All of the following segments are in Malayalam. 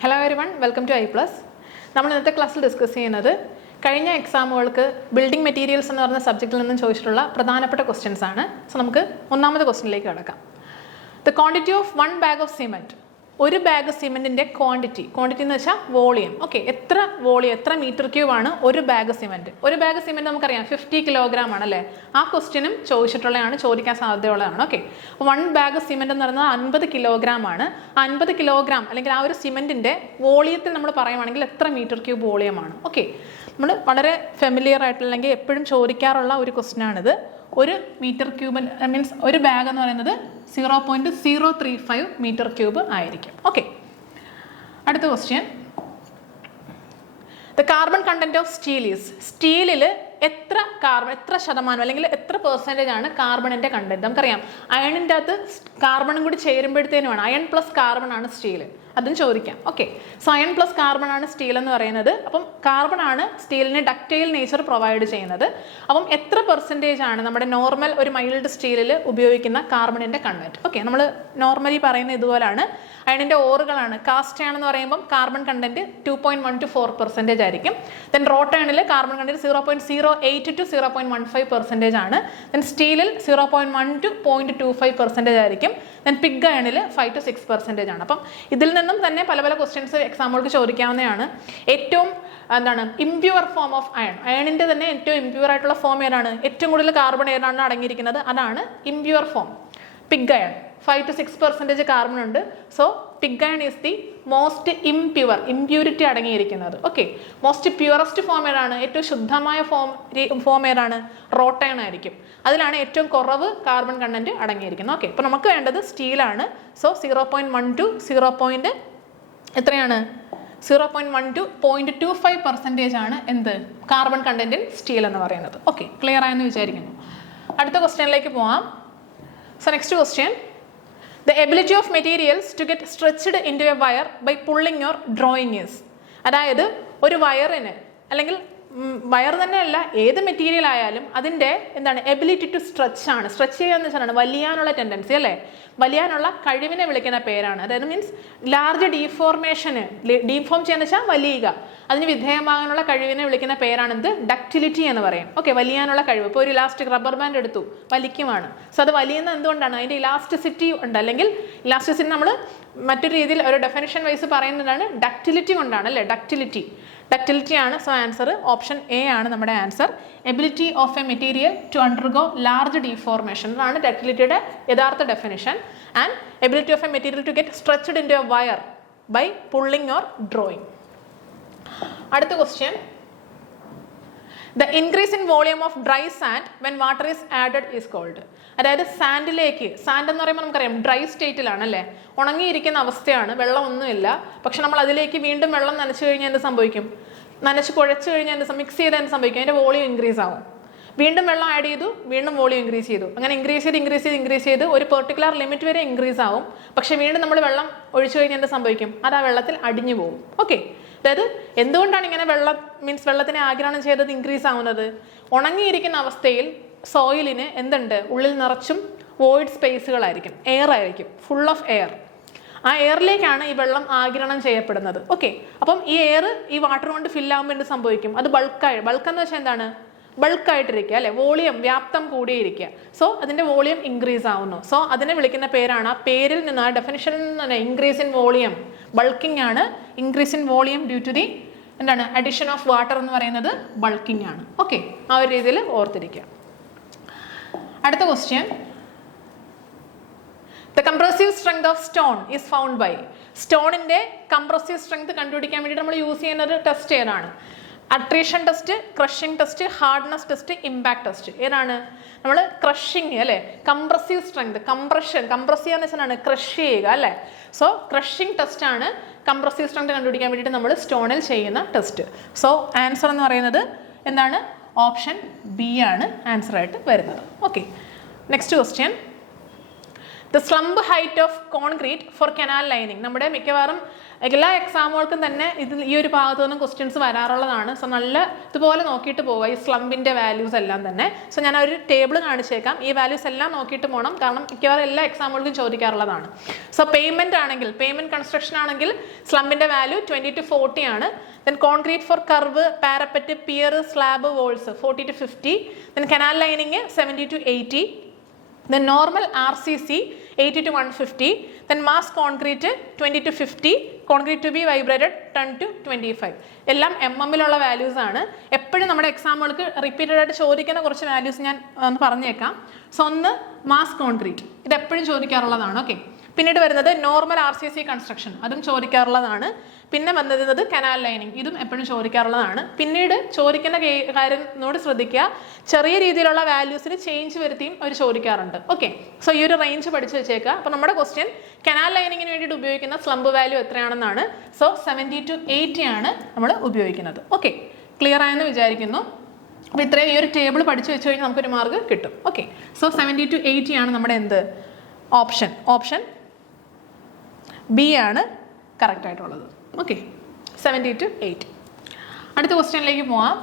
Hello everyone, welcome to I plus. നമ്മൾ ഇന്നത്തെ ക്ലാസ്സിൽ ഡിസ്കസ് ചെയ്യുന്നത് കഴിഞ്ഞ എക്സാമുകൾക്ക് ബിൽഡിംഗ് മെറ്റീരിയൽസ് എന്ന് പറയുന്ന സബ്ജക്റ്റിൽ നിന്നും ചോദിച്ചിട്ടുള്ള പ്രധാനപ്പെട്ട ക്വസ്റ്റ്യൻസ് ആണ്. സോ നമുക്ക് ഒന്നാമത്തെ ക്വസ്റ്റ്യനിലേക്ക് കിടക്കാം. The quantity of 1 bag of cement, ഒരു ബാഗ് സിമെൻറ്റിൻ്റെ ക്വാണ്ടിറ്റി എന്ന് വെച്ചാൽ വോളിയം. ഓക്കെ, എത്ര മീറ്റർ ക്യൂബ് ആണ് ഒരു ബാഗ് സിമെൻറ്റ്? ഒരു ബാഗ് സിമെൻറ്റ് നമുക്കറിയാം 50 കിലോഗ്രാം ആണല്ലേ. ആ ക്വസ്റ്റ്യനും ചോദിക്കാൻ സാധ്യതയുള്ളതാണ്. ഓക്കെ, 1 ബാഗ് സിമെൻറ്റ് എന്ന് പറയുന്നത് 50 കിലോഗ്രാം ആണ്. 50 കിലോഗ്രാം അല്ലെങ്കിൽ ആ ഒരു സിമെൻറ്റിൻ്റെ വോളിയത്തിൽ നമ്മൾ പറയുവാണെങ്കിൽ എത്ര മീറ്റർ ക്യൂബ് വോളിയമാണ്? ഓക്കെ, നമ്മൾ വളരെ ഫെമിലിയർ ആയിട്ടുള്ള അല്ലെങ്കിൽ എപ്പോഴും ചോദിക്കാറുള്ള ഒരു ക്വസ്റ്റ്യൻ ആണിത്. ഒരു മീറ്റർ ക്യൂബ് മീൻസ് ഒരു ബാഗ് എന്ന് പറയുന്നത് 0.035 മീറ്റർ ക്യൂബ് ആയിരിക്കും. ഓക്കെ, അടുത്ത question. The carbon content of steel is, സ്റ്റീലിൽ എത്ര ശതമാനം അല്ലെങ്കിൽ എത്ര പെർസെൻറ്റേജ് ആണ് കാർബണിൻ്റെ കണ്ടന്റ്? നമുക്കറിയാം അയണിൻ്റെ അകത്ത് കാർബണും കൂടി ചേരുമ്പോഴത്തേനുമാണ്, അയൺ പ്ലസ് കാർബൺ ആണ് സ്റ്റീൽ, അതും ചോദിക്കാം. Okay, so iron plus carbon ആണ് സ്റ്റീൽ എന്ന് പറയുന്നത്. അപ്പം കാർബൺ ആണ് സ്റ്റീലിന് ഡക്റ്റൈൽ നേച്ചർ പ്രൊവൈഡ് ചെയ്യുന്നത്. അപ്പം എത്ര പെർസെൻറ്റേജ് ആണ് നമ്മുടെ നോർമൽ ഒരു മൈൽഡ് സ്റ്റീലിൽ ഉപയോഗിക്കുന്ന കാർബണിൻ്റെ കണ്ടന്റ്? ഓക്കെ, നമ്മൾ നോർമലി പറയുന്ന ഇതുപോലാണ്. അയണിൻ്റെ ഓറുകളാണ്. കാസ്റ്റ് ആണെന്ന് പറയുമ്പം കാർബൺ കണ്ടന്റ് 2.1 to 4% ആയിരിക്കും. ദെൻ റോട്ട് അയണിൽ കാർബൺ കണ്ടന്റ് 0.08 to 0.15% ആണ്. ദെൻ സ്റ്റീലിൽ 0.1 to 0.25% ആയിരിക്കും. ദെൻ പിഗ് അയണിൽ 5 to 6% ആണ്. അപ്പം ഇതിൽ നിന്നും തന്നെ പല ക്വസ്റ്റ്യൻസ് എക്സാമുകൾക്ക് ചോദിക്കാവുന്നതാണ്. ഏറ്റവും ഇംപ്യൂർ ഫോം ഓഫ് അയണിൻ്റെ തന്നെ ഏറ്റവും ഇംപ്യൂർ ആയിട്ടുള്ള ഫോം ഏതാണ്? ഏറ്റവും കൂടുതൽ കാർബൺ ഏതാണ് അടങ്ങിയിരിക്കുന്നത്? അതാണ് impure form, pig iron. 5 to 6% carbon ഉണ്ട്. So pig iron is the most impurity അടങ്ങിയിരിക്കുന്നത്. ഓക്കെ, മോസ്റ്റ് പ്യൂറസ്റ്റ് ഫോം ഏതാണ്? ഏറ്റവും ശുദ്ധമായ ഫോം ഏതാണ്? റോട്ട് അയൺ ആയിരിക്കും. അതിലാണ് ഏറ്റവും കുറവ് കാർബൺ കണ്ടന്റ് അടങ്ങിയിരിക്കുന്നത്. ഓക്കെ, അപ്പോൾ നമുക്ക് വേണ്ടത് സ്റ്റീലാണ്. സോ 0.1 to 0.1 to 0.25% ആണ് എന്ത് കാർബൺ കണ്ടന്റ് സ്റ്റീൽ എന്ന് പറയുന്നത്. ഓക്കെ, ക്ലിയർ ആയെന്ന് വിചാരിക്കുന്നു. അടുത്ത ക്വസ്റ്റ്യനിലേക്ക് പോവാം. So next question. The ability of materials to get stretched into a wire by pulling or drawing is, അതായത് ഒരു വയറിന് അല്ലെങ്കിൽ വയർ തന്നെയല്ല ഏത് മെറ്റീരിയൽ ആയാലും അതിൻ്റെ എബിലിറ്റി ടു സ്ട്രെച്ച് ആണ്. സ്ട്രെച്ച് ചെയ്യുക എന്ന് വെച്ചാൽ വലിയാനുള്ള ടെൻഡൻസി അല്ലേ, വലിയാനുള്ള കഴിവിനെ വിളിക്കുന്ന പേരാണ്. അതായത് മീൻസ് ലാർജ് ഡീഫോം ചെയ്യുന്ന വെച്ചാൽ വലിയുക, അതിന് വിധേയമാകാനുള്ള കഴിവിനെ വിളിക്കുന്ന പേരാണ് എന്ത്? ഡക്റ്റിലിറ്റി എന്ന് പറയും. ഓക്കെ, വലിയാനുള്ള കഴിവ്. ഇപ്പോൾ ഒരു ഇലാസ്റ്റിക് റബ്ബർ ബാൻഡ് എടുത്തു, വലിക്കുമാണ്. സോ അത് വലിയുന്ന എന്തുകൊണ്ടാണ്? അതിൻ്റെ ഇലാസ്റ്റിസിറ്റി ഉണ്ട്. അല്ലെങ്കിൽ ഇലാസ്റ്റിസിറ്റി നമ്മൾ മറ്റൊരു രീതിയിൽ ഒരു ഡെഫിനിഷൻ വൈസ് പറയുന്നതാണ് ഡക്റ്റിലിറ്റി കൊണ്ടാണ് അല്ലേ. ഡക്റ്റിലിറ്റി ആണ്. സോ ആൻസർ ഓപ്ഷൻ എ ആണ് നമ്മുടെ answer. Ability of a material to undergo large deformation ആണ് ഡക്റ്റിലിറ്റിയുടെ യഥാർത്ഥ definition. And ability of a material to get stretched into a wire by pulling or drawing. അടുത്ത question. The increase in volume of dry sand when water is added is called. അതായത് സാൻഡിലേക്ക്, സാൻഡ് എന്ന് പറയുമ്പോൾ നമുക്കറിയാം ഡ്രൈ സ്റ്റേറ്റിലാണ് അല്ലേ, ഉണങ്ങിയിരിക്കുന്ന അവസ്ഥയാണ്, വെള്ളമൊന്നുമില്ല. പക്ഷെ നമ്മൾ അതിലേക്ക് വീണ്ടും വെള്ളം നനച്ചു കഴിഞ്ഞാൽ എന്ത് സംഭവിക്കും? കുഴച്ച് കഴിഞ്ഞാൽ മിക്സ് ചെയ്താൽ എന്ത് സംഭവിക്കും? അതിൻ്റെ വോളിയം ഇൻക്രീസ് ആവും. വീണ്ടും വെള്ളം ആഡ് ചെയ്തു, വീണ്ടും വോളിയം ഇൻക്രീസ് ചെയ്തു. അങ്ങനെ ഇൻക്രീസ് ചെയ്ത് ഒരു പെർട്ടിക്കുലർ ലിമിറ്റ് വരെ ഇൻക്രീസ് ആവും. പക്ഷെ വീണ്ടും നമ്മൾ വെള്ളം ഒഴിച്ചു കഴിഞ്ഞാൽ എന്ത് സംഭവിക്കും? അത് ആ വെള്ളത്തിൽ അടിഞ്ഞു പോകും. ഓക്കെ, അതായത് എന്തുകൊണ്ടാണ് ഇങ്ങനെ വെള്ളത്തിനെ ആഗിരണം ചെയ്തത് ഇൻക്രീസ് ആവുന്നത്? ഉണങ്ങിയിരിക്കുന്ന അവസ്ഥയിൽ സോയിലിന് ഉള്ളിൽ നിറച്ചും വോയിഡ് സ്പേസുകളായിരിക്കും, എയർ ആയിരിക്കും, ഫുൾ ഓഫ് എയർ. ആ എയറിലേക്കാണ് ഈ വെള്ളം ആഗിരണം ചെയ്യപ്പെടുന്നത്. ഓക്കെ, അപ്പം ഈ എയർ ഈ വാട്ടർ കൊണ്ട് ഫില്ലാകുമ്പോൾ എന്ത് സംഭവിക്കും? അത് ബൾക്കെന്ന് വെച്ചാൽ എന്താണ്? ബൾക്കായിട്ടിരിക്കുക അല്ലെ, വോളിയം വ്യാപ്തം കൂടിയിരിക്കുക. സോ അതിൻ്റെ വോളിയം ഇൻക്രീസ് ആവുന്നു. സോ അതിനെ വിളിക്കുന്ന പേരാണ്, ആ പേരിൽ നിന്ന്, ആ ഡെഫിനിഷനിൽ നിന്ന് തന്നെ ഇൻക്രീസ് ഇൻ വോളിയം, ബൾക്കിംഗ് ആണ്. Increase in volume due to the addition of water എന്ന് പറയുന്നത് ബൾക്കിംഗ് ആണ്. ഓക്കെ, ആ ഒരു രീതിയിൽ ഓർത്തിരിക്കുക. അടുത്ത question. The compressive strength of stone is found by. സ്റ്റോണിൻ്റെ കംപ്രസീവ് സ്ട്രെങ്ത് കണ്ടുപിടിക്കാൻ വേണ്ടിയിട്ട് നമ്മൾ യൂസ് ചെയ്യുന്ന ഒരു ടെസ്റ്റ് ഏതാണ്? Attrition test, crushing test, hardness test, impact test. ഏതാണ്? നമ്മൾ ക്രഷിങ് അല്ലേ, കംപ്രസീവ് സ്ട്രെങ്ത്, കംപ്രസ് ചെയ്യുക എന്ന് വെച്ചാൽ ക്രഷ് ചെയ്യുക അല്ലേ. സോ ക്രഷിംഗ് ടെസ്റ്റ് ആണ് കംപ്രസീവ് സ്ട്രെങ്ത് കണ്ടുപിടിക്കാൻ വേണ്ടിയിട്ട് നമ്മൾ സ്റ്റോണിൽ ചെയ്യുന്ന ടെസ്റ്റ്. സോ ആൻസർ എന്ന് പറയുന്നത് എന്താണ്? ഓപ്ഷൻ ബി ആണ് ആൻസർ ആയിട്ട് വരുന്നത്. Okay, next question. The slump height of concrete for canal lining. നമ്മുടെ മിക്കവാറും എല്ലാ എക്സാമുകൾക്കും തന്നെ ഈ ഒരു ഭാഗത്തു നിന്നും ക്വസ്റ്റ്യൻസ് വരാറുള്ളതാണ്. സോ നല്ല ഇതുപോലെ നോക്കിയിട്ട് പോവുക ഈ സ്ലംബിൻ്റെ വാല്യൂസ് എല്ലാം തന്നെ. സോ ഞാൻ ഒരു ടേബിൾ കാണിച്ചേക്കാം, ഈ വാല്യൂസ് എല്ലാം നോക്കിയിട്ട് പോകണം, കാരണം മിക്കവാറും എല്ലാ എക്സാമുകൾക്കും ചോദിക്കാറുള്ളതാണ്. സോ പേയ്മെൻറ്റ് ആണെങ്കിൽ, പേയ്മെൻറ്റ് കൺസ്ട്രക്ഷൻ ആണെങ്കിൽ സ്ലംബിൻ്റെ വാല്യൂ 20 to 40 ആണ്. Then concrete for kerb, parapet, pier, slab, walls 40 to 50. Then canal lining 70 to 80. Then normal RCC 80 to 150. Then mass concrete 20 to 50. Concrete to be vibrated 10 to 25. എല്ലാം MM-ലുള്ള വാല്യൂസ് ആണ്. എപ്പോഴും നമ്മുടെ എക്സാമുകൾക്ക് റിപ്പീറ്റഡ് ആയിട്ട് ചോദിക്കുന്ന കുറച്ച് വാല്യൂസ് ഞാൻ ഒന്ന് പറഞ്ഞേക്കാം. സോ ഒന്ന് മാസ് കോൺക്രീറ്റ്, ഇത് എപ്പോഴും ചോദിക്കാറുള്ളതാണ്. ഓക്കെ. പിന്നീട് വരുന്നത് നോർമൽ RCC കൺസ്ട്രക്ഷൻ, അതും ചോദിക്കാറുള്ളതാണ്. പിന്നെ വന്നിരുന്നത് കനാൽ ലൈനിങ്, ഇതും എപ്പോഴും ചോദിക്കാറുള്ളതാണ്. പിന്നീട് ചോദിക്കുന്ന കാര്യത്തിനോട് ശ്രദ്ധിക്കുക, ചെറിയ രീതിയിലുള്ള വാല്യൂസിന് ചേഞ്ച് വരുത്തിയും അവർ ചോദിക്കാറുണ്ട്. ഓക്കെ. സോ ഈ ഒരു റേഞ്ച് പഠിച്ചു വെച്ചേക്കുക. അപ്പോൾ നമ്മുടെ ക്വസ്റ്റ്യൻ കനാൽ ലൈനിങ്ങിന് വേണ്ടിയിട്ട് ഉപയോഗിക്കുന്ന സ്ലംബ് വാല്യൂ എത്രയാണെന്നാണ്. സോ 70 to 80 ആണ് നമ്മൾ ഉപയോഗിക്കുന്നത്. ഓക്കെ, ക്ലിയർ ആയെന്ന് വിചാരിക്കുന്നു. അപ്പോൾ ഇത്രയും ഈ ഒരു ടേബിൾ പഠിച്ചു വെച്ച് കഴിഞ്ഞാൽ നമുക്കൊരു മാർക്ക് കിട്ടും. ഓക്കെ. സോ 70 to 80 ആണ് നമ്മുടെ എന്ത് ഓപ്ഷൻ ബി ആണ് കറക്റ്റ് ആയിട്ടുള്ളത്. Okay, 70 to 80. അടുത്ത ക്വസ്റ്റ്യനിലേക്ക് പോവാം.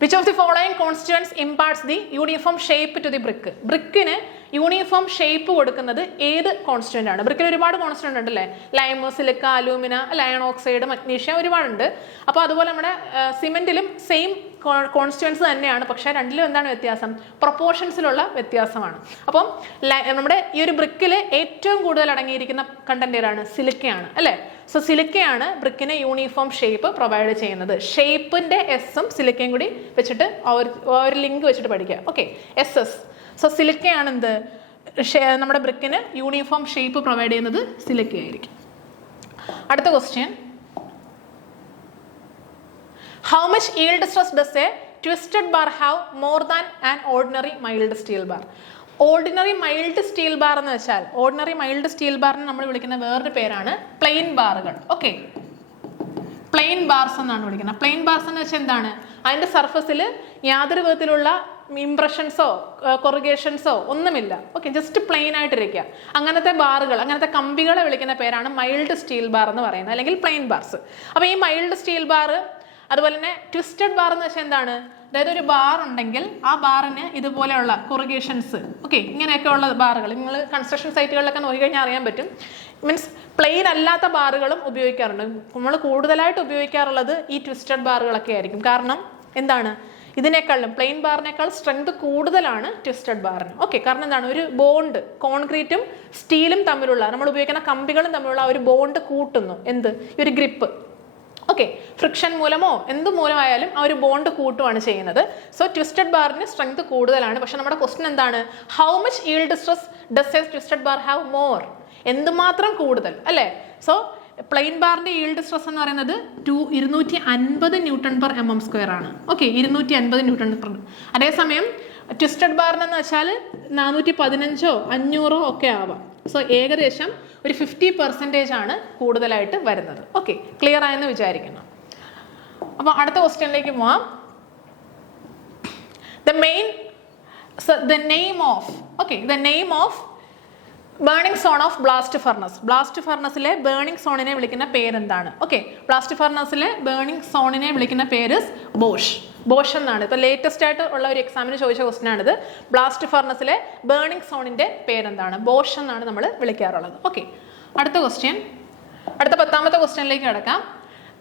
Which of the following constituents imparts the uniform shape to the brick? ബ്രിക്കിന് യൂണിഫോം ഷേപ്പ് കൊടുക്കുന്നത് ഏത് കോൺസ്റ്റുവൻ്റ് ആണ്? ബ്രിക്കിൽ ഒരുപാട് കോൺസ്റ്റുവൻ്റ് ഉണ്ട് അല്ലേ? Lime, silica, alumina, iron oxide, magnesium, ഒരുപാടുണ്ട്. അപ്പോൾ അതുപോലെ നമ്മുടെ സിമെൻറ്റിലും സെയിം കോൺസ്റ്റുവൻസ് തന്നെയാണ്, പക്ഷേ രണ്ടിലും എന്താണ് വ്യത്യാസം? പ്രൊപ്പോർഷൻസിലുള്ള വ്യത്യാസമാണ്. അപ്പം നമ്മുടെ ഈ ഒരു ബ്രിക്കിൽ ഏറ്റവും കൂടുതൽ അടങ്ങിയിരിക്കുന്ന കണ്ടന്റ് ഏതാണ്? സിലിക്കയാണ് അല്ലേ? സോ സിലിക്കയാണ് ബ്രിക്കിന് യൂണിഫോം ഷേപ്പ് പ്രൊവൈഡ് ചെയ്യുന്നത്. ഷേപ്പിൻ്റെ എസ്സും സിലിക്കയും കൂടി വെച്ചിട്ട് ഒരു ലിങ്ക് വെച്ചിട്ട് പഠിക്കുക. Okay, SS. സോ സിലിക്കയാണ് എന്ത് നമ്മുടെ ബ്രിക്കിന് യൂണിഫോം ഷേപ്പ് പ്രൊവൈഡ് ചെയ്യുന്നത് സിലിക്കയായിരിക്കും. അടുത്ത question, how much yield stress does a twisted bar have more than an ordinary mild steel bar? Ordinary mild steel bar എന്ന് വെച്ചാൽ, ഓർഡിനറി മൈൽഡ് സ്റ്റീൽ ബാറിനെ നമ്മൾ വിളിക്കുന്ന വേറൊരു പേരാണ് പ്ലെയിൻ ബാറുകൾ. ഓക്കെ, പ്ലെയിൻ ബാർസ് എന്നാണ് വിളിക്കുന്നത്. പ്ലെയിൻ ബാർസ് എന്ന് വെച്ചാൽ എന്താണ്? അതിൻ്റെ സർഫസിൽ യാതൊരു വിധത്തിലുള്ള ഇംപ്രഷൻസോ കൊറിഗേഷൻസോ ഒന്നുമില്ല. ഓക്കെ, ജസ്റ്റ് പ്ലെയിൻ ആയിട്ടിരിക്കുക. അങ്ങനത്തെ ബാറുകൾ, അങ്ങനത്തെ കമ്പികളെ വിളിക്കുന്ന പേരാണ് മൈൽഡ് സ്റ്റീൽ ബാർ എന്ന് പറയുന്നത്, അല്ലെങ്കിൽ പ്ലെയിൻ ബാർസ്. അപ്പോൾ ഈ മൈൽഡ് സ്റ്റീൽ ബാർ, അതുപോലെ തന്നെ ട്വിസ്റ്റഡ് ബാർ എന്ന് വെച്ചാൽ എന്താണ്? അതായത് ഒരു ബാർ ഉണ്ടെങ്കിൽ ആ ബാറിന് ഇതുപോലെയുള്ള കൊറിഗേഷൻസ്, ഓക്കെ, ഇങ്ങനെയൊക്കെ ഉള്ള ബാറുകൾ നിങ്ങൾ കൺസ്ട്രക്ഷൻ സൈറ്റുകളിലൊക്കെ നോക്കിക്കഴിഞ്ഞാൽ അറിയാൻ പറ്റും. മീൻസ് പ്ലെയിൻ അല്ലാത്ത ബാറുകളും ഉപയോഗിക്കാറുണ്ട്. നമ്മൾ കൂടുതലായിട്ട് ഉപയോഗിക്കാറുള്ളത് ഈ ട്വിസ്റ്റഡ് ബാറുകളൊക്കെ ആയിരിക്കും. കാരണം എന്താണ്? ഇതിനേക്കാളും പ്ലെയിൻ ബാറിനേക്കാൾ സ്ട്രെങ്ത് കൂടുതലാണ് ട്വിസ്റ്റഡ് ബാറിന്. ഓക്കെ, കാരണം എന്താണ്? ഒരു ബോണ്ട്, കോൺക്രീറ്റും സ്റ്റീലും തമ്മിലുള്ള, നമ്മൾ ഉപയോഗിക്കുന്ന കമ്പികളും തമ്മിലുള്ള ഒരു ബോണ്ട് കൂട്ടുന്നു. എന്ത്? ഈ ഒരു ഗ്രിപ്പ്. ഓക്കെ, ഫ്രിക്ഷൻ മൂലമോ എന്ത് മൂലമായാലും ആ ഒരു ബോണ്ട് കൂട്ടുകയാണ് ചെയ്യുന്നത്. സോ ട്വിസ്റ്റഡ് ബാറിന് സ്ട്രെങ്ത് കൂടുതലാണ്. പക്ഷെ നമ്മുടെ ക്വസ്റ്റ്യൻ എന്താണ്? How much yield stress does A twisted bar have more? എന്തുമാത്രം കൂടുതൽ അല്ലേ? സോ പ്ലെയിൻ ബാറിന്റെ ഈൽഡ് സ്ട്രെസ് എന്ന് പറയുന്നത് 250 Nm/mm² ആണ്. Okay, 250 Nm. അതേസമയം ട്വിസ്റ്റഡ് ബാറിനെന്ന് വെച്ചാൽ 415 500 ഒക്കെ ആവാം. സോ ഏകദേശം ഒരു 50% ആണ് കൂടുതലായിട്ട് വരുന്നത്. ഓക്കെ, ക്ലിയർ ആയെന്ന് വിചാരിക്കുന്നു. അപ്പോൾ അടുത്ത ക്വസ്റ്റ്യനിലേക്ക് പോവാം. The name of burning zone of blast furnace. Blast ഫർണസിലെ ബേണിംഗ് സോണിനെ വിളിക്കുന്ന പേരെന്താണ്? ഓക്കെ, ബ്ലാസ്റ്റ് ഫർണസിലെ ബേണിംഗ് സോണിനെ വിളിക്കുന്ന പേര് ബോഷ് എന്നാണ്. ഇപ്പോൾ ലേറ്റസ്റ്റ് ആയിട്ട് ഉള്ള ഒരു എക്സാമിന് ചോദിച്ച ക്വസ്റ്റ്യൻ ആണിത്. ബ്ലാസ്റ്റ് ഫർണസിലെ ബേണിംഗ് സോണിന്റെ പേരെന്താണ്? ബോഷ് എന്നാണ് നമ്മൾ വിളിക്കാറുള്ളത്. ഓക്കെ, അടുത്ത ക്വസ്റ്റ്യൻ, അടുത്ത 10ാമത്തെ ക്വസ്റ്റ്യനിലേക്ക് കിടക്കാം.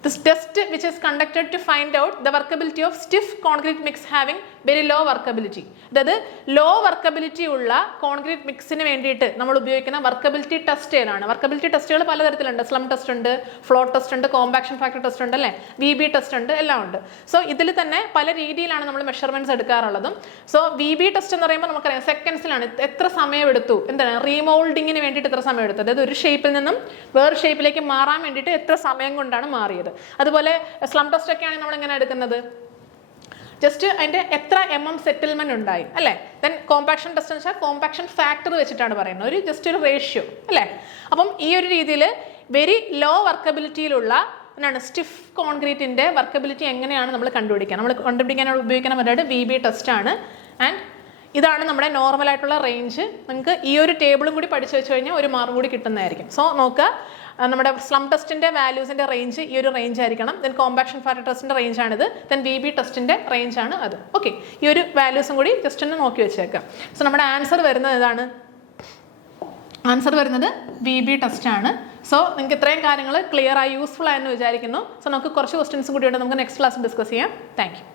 This test which is conducted to find out the workability of stiff concrete mix having very low workability. അതായത് ലോ വർക്കബിലിറ്റി ഉള്ള കോൺക്രീറ്റ് മിക്സിന് വേണ്ടിയിട്ട് നമ്മൾ ഉപയോഗിക്കുന്ന വർക്കബിലിറ്റി ടെസ്റ്റ് ഏതാണ്? വർക്കബിലിറ്റി ടെസ്റ്റുകൾ പലതരത്തിലുണ്ട്. സ്ലം ടെസ്റ്റ് ഉണ്ട്, ഫ്ലോ ടെസ്റ്റ് ഉണ്ട്, കോമ്പാക്ഷൻ ഫാക്ടർ ടെസ്റ്റ് ഉണ്ട് അല്ലേ, VB ടെസ്റ്റ് ഉണ്ട്, എല്ലാം ഉണ്ട്. സോ ഇതിൽ തന്നെ പല രീതിയിലാണ് നമ്മൾ മെഷർമെന്റ്സ് എടുക്കാറുള്ളതും. സോ VB ടെസ്റ്റ് എന്ന് പറയുമ്പോൾ നമുക്കറിയാം സെക്കൻഡ്സിലാണ്. എത്ര സമയം എടുത്തു, എന്താണ് റീമോൾഡിങ്ങിന് വേണ്ടിയിട്ട് എത്ര സമയം എടുത്തു, അതായത് ഒരു ഷേപ്പിൽ നിന്നും വേറെ ഷേപ്പിലേക്ക് മാറാൻ വേണ്ടിയിട്ട് എത്ര സമയം കൊണ്ടാണ് മാറിയത്. അതുപോലെ സ്ലം ടെസ്റ്റ് ഒക്കെ ആണെങ്കിൽ നമ്മൾ എങ്ങനെ എടുക്കുന്നത്? ജസ്റ്റ് അതിൻ്റെ എത്ര സെറ്റിൽമെന്റ് ഉണ്ടായി അല്ലേ. ദെൻ കോമ്പാക്ഷൻ ടെസ്റ്റ് എന്ന് വെച്ചാൽ കോമ്പാക്ഷൻ ഫാക്ടർ വെച്ചിട്ടാണ് പറയുന്നത്, ഒരു ജസ്റ്റ് ഒരു റേഷ്യോ അല്ലേ. അപ്പം ഈ ഒരു രീതിയിൽ വെരി ലോ വർക്കബിലിറ്റിയിലുള്ള എന്താണ് സ്റ്റിഫ് കോൺക്രീറ്റിന്റെ വർക്കബിലിറ്റി എങ്ങനെയാണ് നമ്മൾ കണ്ടുപിടിക്കുക? നമ്മൾ കണ്ടുപിടിക്കാനായിട്ട് ഉപയോഗിക്കുന്ന മെത്തേഡ് VB ടെസ്റ്റ് ആണ്. ആൻഡ് ഇതാണ് നമ്മുടെ നോർമൽ ആയിട്ടുള്ള റേഞ്ച്. നിങ്ങൾക്ക് ഈ ഒരു ടേബിളും കൂടി പഠിച്ചു വെച്ച് കഴിഞ്ഞാൽ ഒരു മാർക്ക് കൂടി കിട്ടുന്നതായിരിക്കും. സോ നോക്കുക, നമ്മുടെ സ്ലം ടെസ്റ്റിൻ്റെ വാല്യൂസിൻ്റെ റേഞ്ച് ഈ ഒരു റേഞ്ച് ആയിരിക്കണം. ദെൻ കോമ്പാക്ഷൻ ഫാക്ടർ ടെസ്റ്റിൻ്റെ റേഞ്ച് ആണിത്. ദെൻ VB ടെസ്റ്റിൻ്റെ റേഞ്ച് ആണ് അത്. ഓക്കെ, ഈ ഒരു വാല്യൂസും കൂടി ജസ്റ്റ് ഒന്ന് നോക്കി വെച്ചേക്കാം. സോ നമ്മുടെ ആൻസർ വരുന്നത് ഇതാണ്. ആൻസർ വരുന്നത് VB ടെസ്റ്റ് ആണ്. സോ നിങ്ങൾക്ക് ഇത്രയും കാര്യങ്ങൾ ക്ലിയർ ആയി യൂസ്ഫുൾ ആയെന്ന് വിചാരിക്കുന്നു. സോ നമുക്ക് കുറച്ച് ക്വസ്റ്റ്യൻസും കൂടി ഉണ്ട്, നമുക്ക് നെക്സ്റ്റ് ക്ലാസ്സിൽ ഡിസ്കസ് ചെയ്യാം. Thank you.